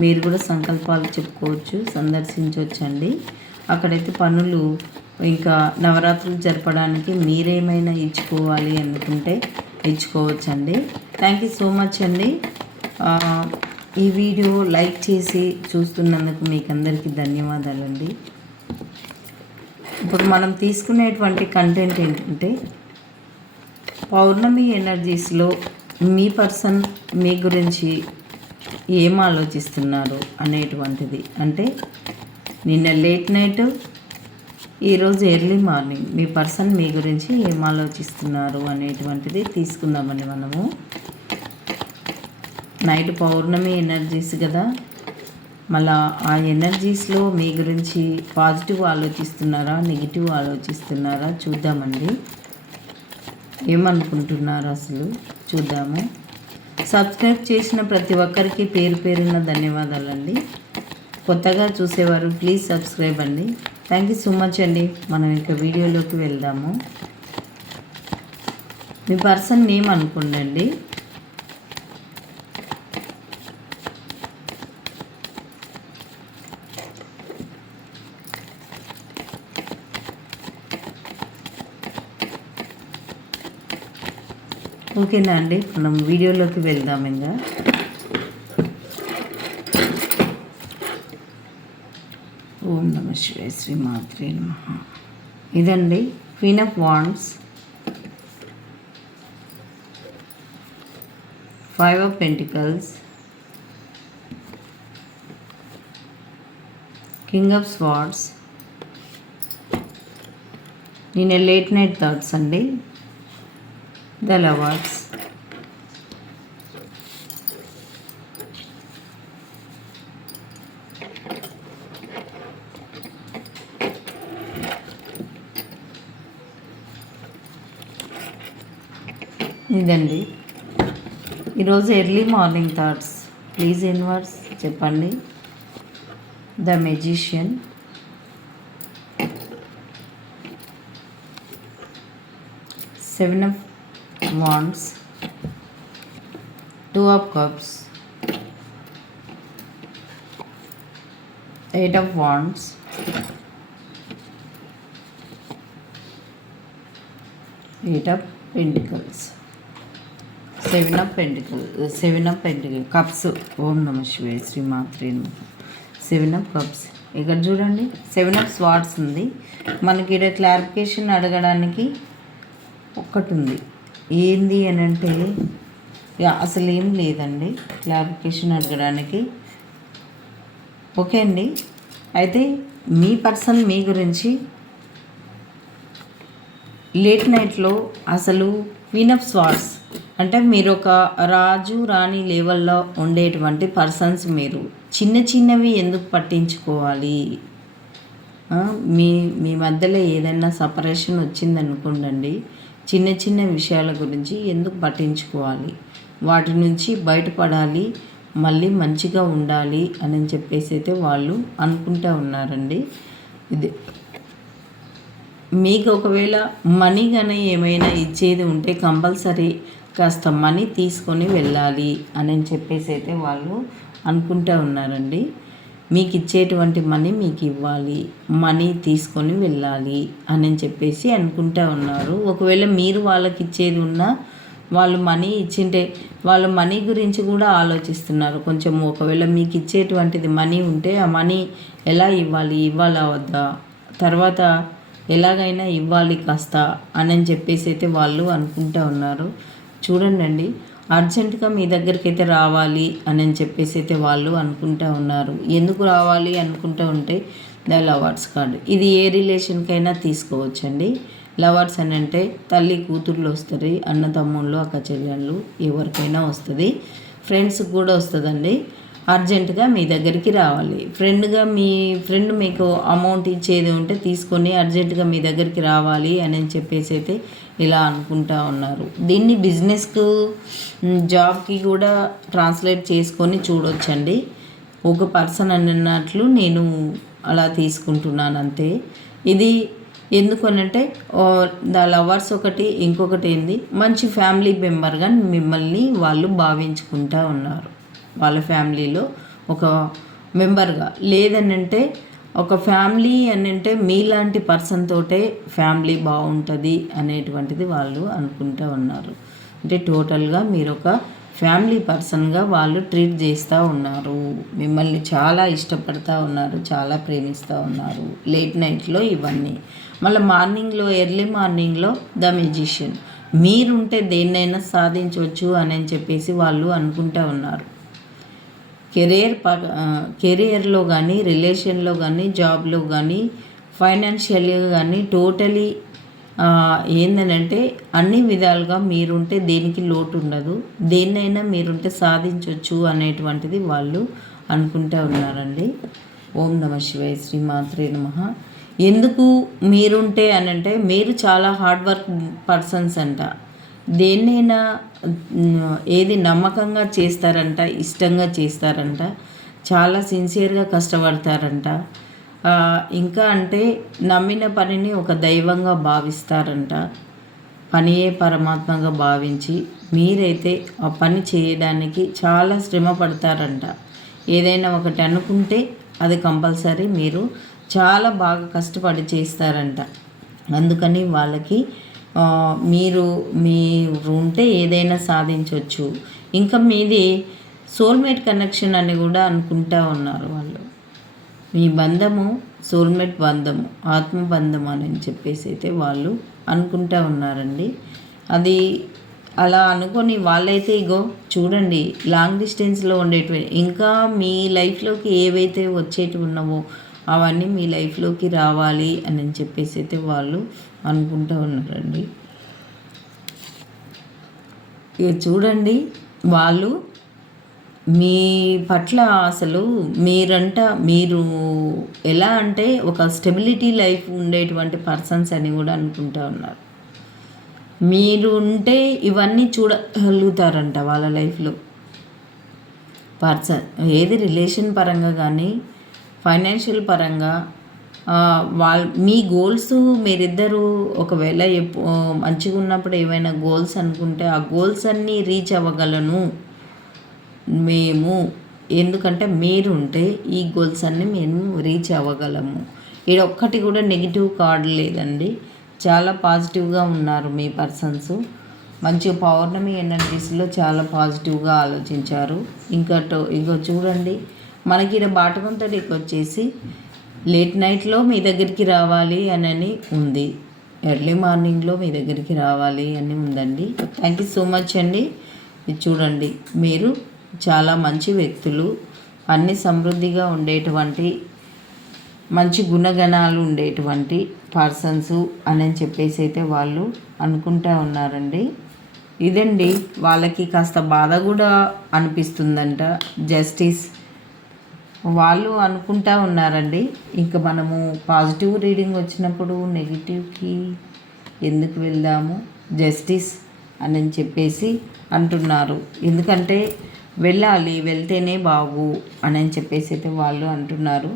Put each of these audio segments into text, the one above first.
మీరు కూడా సంకల్పాలు చెప్పుకోవచ్చు సందర్శించవచ్చండి. అక్కడైతే పనులు ఇంకా నవరాత్రులు జరపడానికి మీరేమైనా ఇచ్చుకోవాలి అనుకుంటే ఇచ్చుకోవచ్చండి థ్యాంక్ యూ సో మచ్ అండి. ఈ వీడియో లైక్ చేసి చూస్తున్నందుకు మీకు అందరికీ ధన్యవాదాలండి. ఇప్పుడు మనం తీసుకునేటువంటి కంటెంట్ ఏంటంటే పౌర్ణమి ఎనర్జీస్లో మీ పర్సన్ మీ గురించి ఏం ఆలోచిస్తున్నారు అనేటువంటిది. అంటే నిన్న లేట్ నైట్ ఈరోజు ఎర్లీ మార్నింగ్ మీ పర్సన్ మీ గురించి ఏం ఆలోచిస్తున్నారు అనేటువంటిది తీసుకుందామండి మనము. నైట్ పౌర్ణమి ఎనర్జీస్ కదా. మళ్ళా ఆ ఎనర్జీస్లో మీ గురించి పాజిటివ్ ఆలోచిస్తున్నారా నెగిటివ్ ఆలోచిస్తున్నారా చూద్దామండి. ఏమనుకుంటున్నారు అసలు? చూద్దాము. సబ్స్క్రైబ్ చేసిన ప్రతి ఒక్కరికి పేరు పేరున ధన్యవాదాలండి. కొత్తగా చూసేవారు ప్లీజ్ సబ్స్క్రైబ్ అండి. థ్యాంక్ యూ సో మచ్ అండి. మనం ఇంకా వీడియోలోకి వెళ్దాము. మీ పర్సన్ నేమ్ అనుకోండి ఓకేనా అండి? మనం వీడియోలోకి వెళ్దాం ఇంకా. ఓం నమ శివాయ శ్రీ మాత్రే నమ. ఇదండి queen of wands five of pentacles. King of swords. నేను లేట్ నైట్ థాట్స్ అండి. ద లవర్స్ ఇదండి. ఈరోజు early morning thoughts. Please inverse చెప్పండి. The magician. Seven of wands two of cups. Eight of wands. Eight of pentacles. Seven of pentacle seven of pentacle cups ఓం నమ శివే శ్రీ మాత్రే seven of cups ఇక్కడ చూడండి. Seven of swords ఉంది. మనకి ఇక్కడ clarification అడగడానికి ఒక్కటి ఉంది. ఏంది అని అంటే అసలు ఏం లేదండి. క్లారిఫికేషన్ అడగడానికి. ఓకే అండి. అయితే మీ పర్సన్ మీ గురించి లేట్ నైట్లో అసలు క్వీన్ ఆఫ్ స్వార్డ్స్ అంటే మీరు ఒక రాజు రాణి లెవెల్లో ఉండేటువంటి పర్సన్స్ మీరు చిన్న చిన్నవి ఎందుకు పట్టించుకోవాలి? మీ మీ మధ్యలో ఏదైనా సపరేషన్ వచ్చిందనుకోండి చిన్న చిన్న విషయాల గురించి ఎందుకు పట్టించుకోవాలి? వాటి నుంచి బయటపడాలి మళ్ళీ మంచిగా ఉండాలి అని చెప్పేసి అయితే వాళ్ళు అనుకుంటూ ఉన్నారండి. ఇది మీకు ఒకవేళ మనీ కానీ ఏమైనా ఇచ్చేది ఉంటే కంపల్సరీ కాస్త మనీ తీసుకొని వెళ్ళాలి అని చెప్పేసి అయితే వాళ్ళు అనుకుంటూ ఉన్నారండి. మీకు ఇచ్చేటువంటి మనీ మీకు ఇవ్వాలి మనీ తీసుకొని వెళ్ళాలి అని చెప్పేసి అనుకుంటూ ఉన్నారు. ఒకవేళ మీరు వాళ్ళకి ఇచ్చేది ఉన్నా వాళ్ళు మనీ ఇచ్చింటే వాళ్ళు మనీ గురించి కూడా ఆలోచిస్తున్నారు. కొంచెం ఒకవేళ మీకు ఇచ్చేటువంటిది మనీ ఉంటే ఆ మనీ ఎలా ఇవ్వాలి? ఇవ్వాలా వద్దా? తర్వాత ఎలాగైనా ఇవ్వాలి కాస్త అని చెప్పేసి అయితే వాళ్ళు అనుకుంటూ ఉన్నారు. చూడండి అండి అర్జెంటుగా మీ దగ్గరికి అయితే రావాలి అని చెప్పేసి అయితే వాళ్ళు అనుకుంటూ ఉన్నారు. ఎందుకు రావాలి అనుకుంటూ ఉంటే ద లవర్స్ కార్డ్. ఇది ఏ రిలేషన్కైనా తీసుకోవచ్చండి. లవర్స్ అని అంటే తల్లి కూతుర్లు వస్తుంది అన్న తమ్ముళ్ళు అక్క చెల్లెళ్ళు ఎవరికైనా వస్తుంది. ఫ్రెండ్స్కి కూడా వస్తుందండి. అర్జెంటుగా మీ దగ్గరికి రావాలి. ఫ్రెండ్గా మీ ఫ్రెండ్ మీకు అమౌంట్ ఇచ్చేది ఉంటే తీసుకొని అర్జెంటుగా మీ దగ్గరికి రావాలి అని చెప్పేసి అయితే ఇలా అనుకుంటా ఉన్నారు. దీన్ని బిజినెస్కు జాబ్కి కూడా ట్రాన్స్లేట్ చేసుకొని చూడొచ్చండి. ఒక పర్సన్ అన్నట్లు నేను అలా తీసుకుంటున్నాను అంతే. ఇది ఎందుకనంటే ద లవర్స్ ఒకటి ఇంకొకటి ఏంది మంచి ఫ్యామిలీ మెంబర్గా మిమ్మల్ని వాళ్ళు భావించుకుంటా ఉన్నారు. వాళ్ళ ఫ్యామిలీలో ఒక మెంబర్గా. లేదనంటే ఒక ఫ్యామిలీ అని అంటే మీలాంటి పర్సన్ తోటే ఫ్యామిలీ బాగుంటుంది అనేటువంటిది వాళ్ళు అనుకుంటూ ఉన్నారు. అంటే టోటల్గా మీరు ఒక ఫ్యామిలీ పర్సన్గా వాళ్ళు ట్రీట్ చేస్తూ ఉన్నారు. మిమ్మల్ని చాలా ఇష్టపడతా ఉన్నారు చాలా ప్రేమిస్తూ ఉన్నారు. లేట్ నైట్లో ఇవన్నీ. మళ్ళీ మార్నింగ్లో ఎర్లీ మార్నింగ్లో ద మ్యూజిషియన్. మీరుంటే దేన్నైనా సాధించవచ్చు అని చెప్పేసి వాళ్ళు అనుకుంటూ ఉన్నారు. కెరియర్ ప కెరియర్లో కానీ రిలేషన్లో కానీ జాబ్లో కానీ ఫైనాన్షియల్గా కానీ టోటలీ ఏందనంటే అన్ని విధాలుగా మీరుంటే దేనికి లోటు ఉండదు దేన్నైనా మీరుంటే సాధించవచ్చు అనేటువంటిది వాళ్ళు అనుకుంటూ ఉన్నారండి. ఓం నమ శివాయ శ్రీ మాత్రే నమ. ఎందుకు మీరుంటే అని అంటే మీరు చాలా హార్డ్ వర్క్ పర్సన్స్ అంట. దేన్నైనా ఏది నమ్మకంగా చేస్తారంట ఇష్టంగా చేస్తారంట చాలా సిన్సియర్గా కష్టపడతారంట. ఇంకా అంటే నమ్మిన పనిని ఒక దైవంగా భావిస్తారంట. పనియే పరమాత్మగా భావించి మీరైతే ఆ పని చేయడానికి చాలా శ్రమ పడతారంట. ఏదైనా ఒకటి అనుకుంటే అది కంపల్సరీ మీరు చాలా బాగా కష్టపడి చేస్తారంట. అందుకని వాళ్ళకి మీరు మీరు ఉంటే ఏదైనా సాధించవచ్చు ఇంకా మీది సోల్మేట్ కనెక్షన్ అని కూడా అనుకుంటా ఉన్నారు వాళ్ళు. మీ బంధము సోల్మేట్ బంధము ఆత్మ బంధం అని చెప్పేసి అయితే వాళ్ళు అనుకుంటా ఉన్నారండి. అది అలా అనుకొని వాళ్ళైతే ఇగో చూడండి లాంగ్ డిస్టెన్స్లో ఉండేటివి. ఇంకా మీ లైఫ్లోకి ఏవైతే వచ్చేటివి ఉన్నావో అవన్నీ మీ లైఫ్లోకి రావాలి అని చెప్పేసి అయితే వాళ్ళు అనుకుంటూ ఉన్నారండి. ఇక చూడండి వాళ్ళు మీ పట్ల అసలు మీరంట మీరు ఎలా అంటే ఒక స్టెబిలిటీ లైఫ్ ఉండేటువంటి పర్సన్స్ అని కూడా అనుకుంటా ఉన్నారు. మీరు ఉంటే ఇవన్నీ చూడగలుగుతారంట వాళ్ళ లైఫ్లో. పర్సన్ ఏది రిలేషన్ పరంగా కానీ ఫైనాన్షియల్ పరంగా వాళ్ళ మీ గోల్స్ మీరిద్దరూ ఒకవేళ మంచిగా ఉన్నప్పుడు ఏమైనా గోల్స్ అనుకుంటే ఆ గోల్స్ అన్నీ రీచ్ అవ్వగలను. మేము ఎందుకంటే మీరు ఉంటే ఈ గోల్స్ అన్నీ మేము రీచ్ అవ్వగలము. ఇది ఒక్కటి కూడా నెగిటివ్ కార్డ్ లేదండి. చాలా పాజిటివ్గా ఉన్నారు మీ పర్సన్స్. మంచి పౌర్ణమి ఎనర్జీస్లో చాలా పాజిటివ్గా ఆలోచించారు. ఇంకా టో ఇగో చూడండి. మనకి ఇక్కడ బాటకంతటికి వచ్చేసి లేట్ నైట్లో మీ దగ్గరికి రావాలి అని ఉంది. ఎర్లీ మార్నింగ్లో మీ దగ్గరికి రావాలి అని ఉందండి. థ్యాంక్ యూ సో మచ్ అండి. చూడండి మీరు చాలా మంచి వ్యక్తులు. అన్ని సమృద్ధిగా ఉండేటువంటి మంచి గుణగణాలు ఉండేటువంటి పర్సన్స్ అని చెప్పేసి అయితే వాళ్ళు అనుకుంటా ఉన్నారండి. ఇదండి వాళ్ళకి కాస్త బాధ కూడా అనిపిస్తుందంట. జస్టిస్ వాళ్ళు అనుకుంటా ఉన్నారండి. ఇంకా మనము పాజిటివ్ రీడింగ్ వచ్చినప్పుడు నెగిటివ్కి ఎందుకు వెళ్దాము? జస్టిస్ అని చెప్పేసి అంటున్నారు. ఎందుకంటే వెళ్ళాలి వెళ్తేనే బాగు అని చెప్పేసి అయితే వాళ్ళు అంటున్నారు.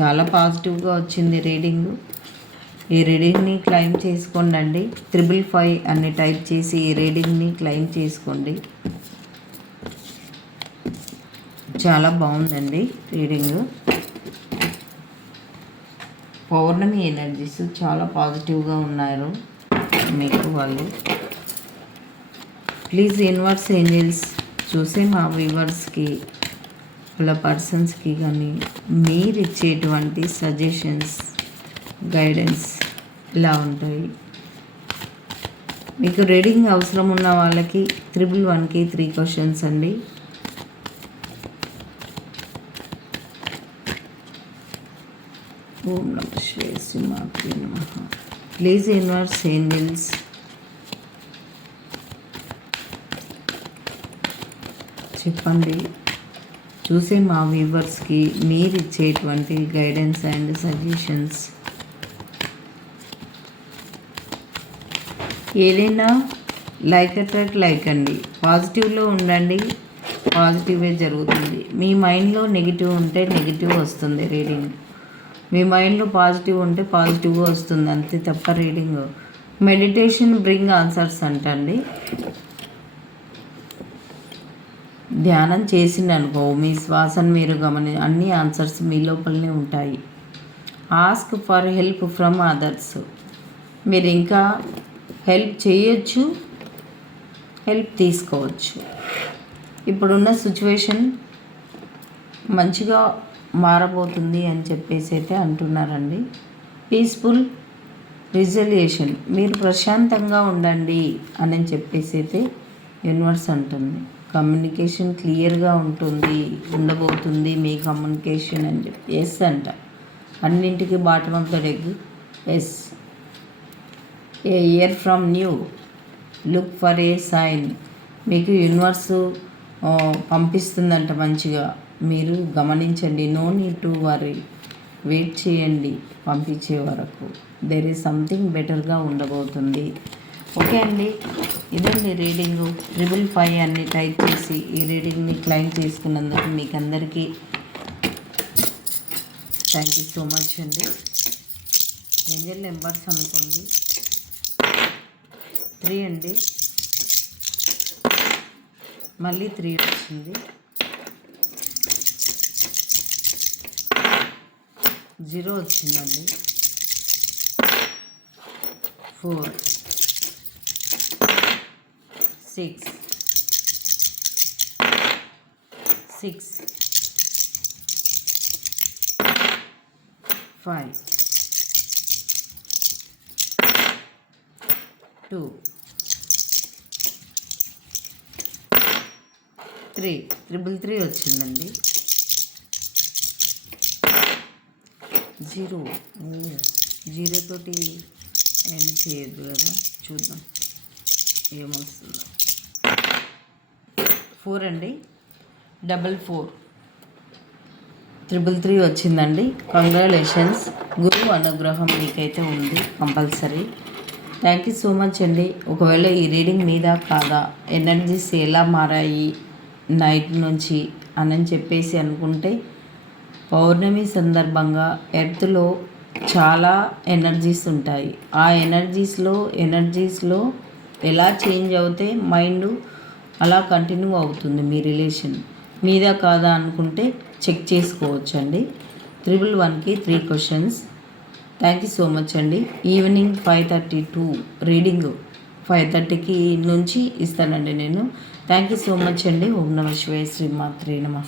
చాలా పాజిటివ్గా వచ్చింది రీడింగ్. ఈ రీడింగ్ని క్లైమ్ చేసుకోండి త్రిబుల్ ఫైవ్ అని టైప్ చేసి ఈ రీడింగ్ని క్లైమ్ చేసుకోండి. చాలా బాగుందండి రీడింగ్ పౌర్ణమి ఎనర్జీస్ చాలా పాజిటివ్గా ఉన్నారు మీకు వాళ్ళు. ప్లీజ్ ఇన్వర్స్ ఏంజల్స్ చూసే మా వ్యూవర్స్కి వాళ్ళ పర్సన్స్కి కానీ మీరు ఇచ్చేటువంటి సజెషన్స్ గైడెన్స్ ఇలా ఉంటాయి? మీకు రీడింగ్ అవసరం ఉన్న వాళ్ళకి త్రిబుల్ వన్కి త్రీ క్వశ్చన్స్ అండి. ఓం నమ శ్రీ శ్రీమాత్రే నమ ప్లీజ్ ఇన్వర్ ఏంజల్స్ చెప్పండి. చూసే మా వ్యూవర్స్కి మీరు ఇచ్చేటువంటి గైడెన్స్ అండ్ సజెషన్స్ ఏదైనా లైక్ అట్రాక్ట్ లైక్ అండి. పాజిటివ్లో ఉండండి. పాజిటివే జరుగుతుంది. మీ మైండ్లో నెగిటివ్ ఉంటే నెగిటివ్ వస్తుంది రీడింగ్ మీ మైండ్లో పాజిటివ్ ఉంటే పాజిటివ్గా వస్తుంది అంతే తప్ప రీడింగ్ మెడిటేషన్ బ్రింగ్ ఆన్సర్స్ అంటండి. ధ్యానం చేసింది అనుకో మీ శ్వాసను మీరు గమని అన్ని ఆన్సర్స్ మీ లోపలనే ఉంటాయి. Ask for help from others. మీరు ఇంకా హెల్ప్ చేయొచ్చు హెల్ప్ తీసుకోవచ్చు. ఇప్పుడున్న సిచ్యువేషన్ మంచిగా మారబోతుంది అని చెప్పేసి అయితే అంటున్నారండి. పీస్ఫుల్ రిజల్యూషన్ మీరు ప్రశాంతంగా ఉండండి అని చెప్పేసి అయితే యూనివర్స్ అంటుంది. కమ్యూనికేషన్ క్లియర్గా ఉంటుంది ఉండబోతుంది మీ కమ్యూనికేషన్ అని చెప్పి. ఎస్ అంట. అన్నింటికి bottom of the deck yes a year from new look for a sign మీకు యూనివర్సు పంపిస్తుందంట మంచిగా. మీరు గమనించండి no need to worry wait చేయండి పంపించే వరకు. దెర్ ఈజ్ సంథింగ్ బెటర్గా ఉండబోతుంది. ఓకే అండి ఇదండి రీడింగు ట్రిపుల్ ఫైవ్ అన్ని టైప్ చేసి ఈ రీడింగ్ని క్లైమ్ చేసుకున్నందుకు మీకు అందరికీ థ్యాంక్ యూ సో మచ్ అండి. ఏంజల్ నెంబర్స్ అనుకోండి. త్రీ అండి. మళ్ళీ త్రీ వచ్చింది. జీరో వచ్చిందండి. Four. Six. Six. Five. Two. Three. Triple three వచ్చిందండి. జీరో. జీరోతోటి ఎండ్ చేయొద్దు కదా? చూద్దాం. ఏమొస్తుందో. ఫోర్ అండి? Double four. త్రిబుల్ త్రీ వచ్చిందండి. కంగ్రాచులేషన్స్ గురువు అనుగ్రహం మీకైతే ఉంది compulsory. Thank you so much అండి. ఒకవేళ ఈ రీడింగ్ మీద కాదా? ఎనర్జీస్ ఎలా మారాయి నైట్ నుంచి? అని చెప్పేసి అనుకుంటే పౌర్ణమి సందర్భంగా ఎర్త్లో చాలా ఎనర్జీస్ ఉంటాయి. ఆ ఎనర్జీస్లో ఎనర్జీస్లో ఎలా చేంజ్ అవుతే మైండ్ అలా కంటిన్యూ అవుతుంది మీ రిలేషన్? మీద కాదా అనుకుంటే చెక్ చేసుకోవచ్చు అండి త్రిబుల్ వన్కి three questions. Thank you so much అండి. Evening five thirty two reading five థర్టీకి నుంచి ఇస్తానండి నేను. థ్యాంక్ యూ సో మచ్ అండి. ఓం నమ శివాయ శ్రీమాత్రే నమ.